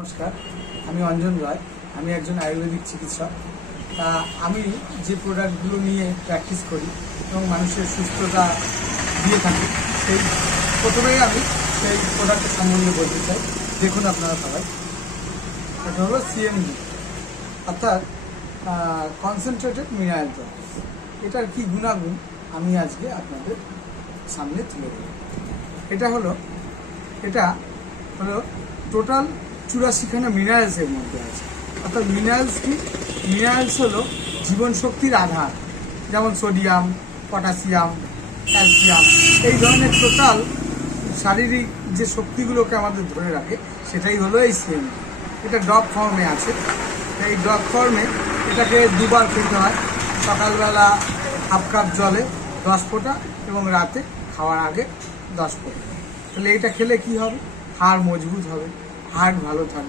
নমস্কার, আমি অঞ্জন রায়। আমি একজন আয়ুর্বেদিক চিকিৎসক। তা আমি যে প্রোডাক্টগুলো নিয়ে প্র্যাকটিস করি এবং মানুষের সুস্থতা দিয়ে থাকি, প্রথমেই আমি সেই প্রোডাক্টের সম্বন্ধে বলতে চাই। দেখুন আপনারা সবাই, এটা হলো সিএমডি, অর্থাৎ কনসেন্ট্রেটেড মিনারেল ওয়াটার। এটার কি গুণাগুণ আমি আজকে আপনাদের সামনে তুলে দেব। এটা হলো টোটাল 84খানা মিনারেলসের মধ্যে আছে। অর্থাৎ মিনারেলস হলো জীবন শক্তির আধার, যেমন সোডিয়াম, পটাশিয়াম, ক্যালসিয়াম, এই ধরনের টোটাল শারীরিক যে শক্তিগুলোকে আমাদের ধরে রাখে সেটাই হলো এই সিএমডি। এটা ড্রপ ফর্মে আছে। এই ড্রপ ফর্মে এটাকে দুবার খেতে হয়। সকালবেলা হাফ কাপ জলে 10 ফোঁটা এবং রাতে খাওয়ার আগে 10 ফোঁটা। তাহলে এটা খেলে কি হবে? হাড় মজবুত হবে, হার্ট ভালো থাকবে।